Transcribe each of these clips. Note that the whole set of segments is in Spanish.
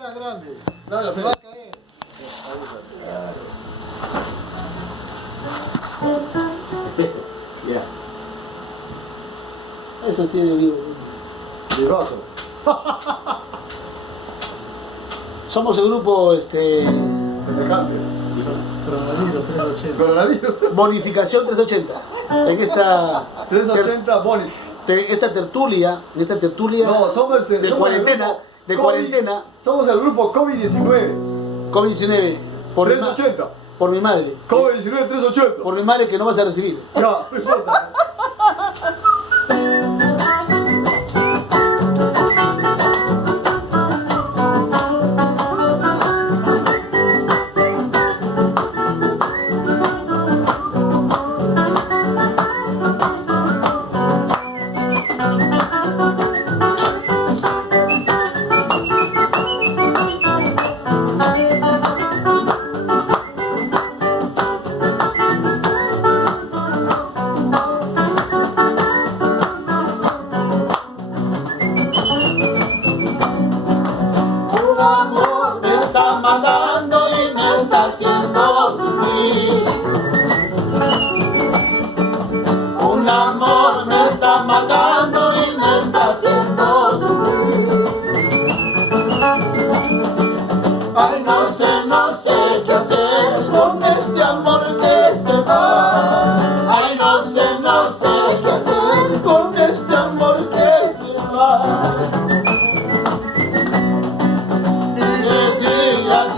Ya, grande. Claro, Se va a caer. Ya. Eso sí es vivo. Vivazo. Somos el grupo Semejante. Coronavirus 380. Coronavirus. Bonificación 380. En esta 380 bonus. esta tertulia, No, somos el, de somos cuarentena, el grupo de COVID, cuarentena, Somos el grupo COVID-19. COVID-19, por 380. por mi madre. COVID-19 380. Por mi madre que no vas a recibir. Ya, no importa. Me está matando y me está haciendo sufrir. Un amor me está matando y me está haciendo sufrir. Ay, no sé qué hacer con este amor que se va. Ay, no sé qué hacer con este amor que se va.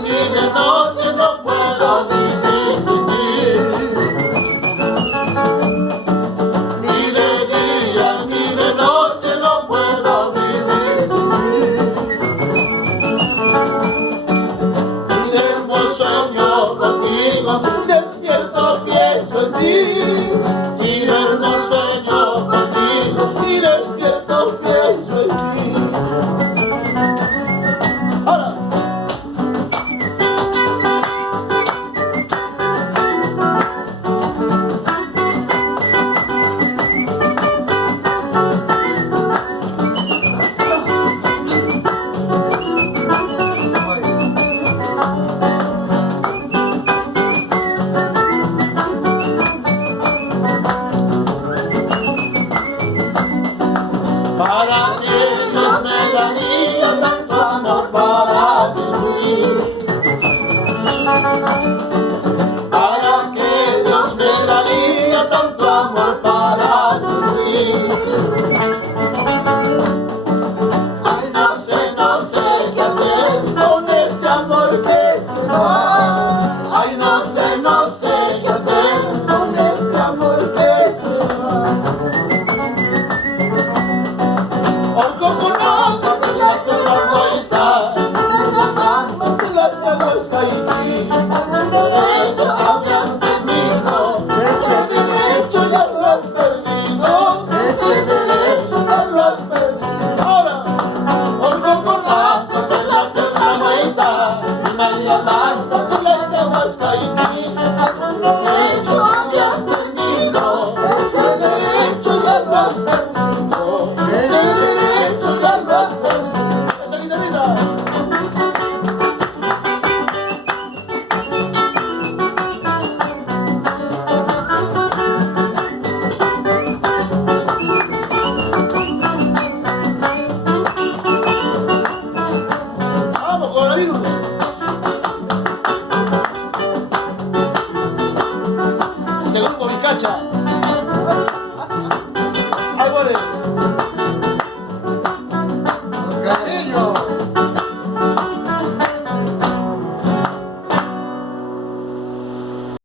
Ni de noche no puedo vivir sin ti. Ni de día ni de noche no puedo vivir sin ti. Si duermo sueño contigo, si despierto pienso en ti. Si duermo sueño contigo, si despierto pienso en ti. Ahora. Para que Dios me daría tanto amor para servir. Para que Dios me daría tanto amor para servir. Ay, no sé qué hacer con este amor que se va. Ay, no sé qué hacer con este amor que se va. Hoy como nada se le hace la vuelta, se la tenemos caído. Derecho habías tenido, ese derecho ya lo has perdido, ese derecho ya lo has perdido. Ahora, hoy como nada se le hace la vuelta, y María Marta se la tenemos caído. Derecho habías tenido, ese derecho ya lo has perdido. Ese derecho ya lo has perdido. Esa guitarrita. Vamos, coronavirus. Ese grupo Vizcacha. Ahí vuelve.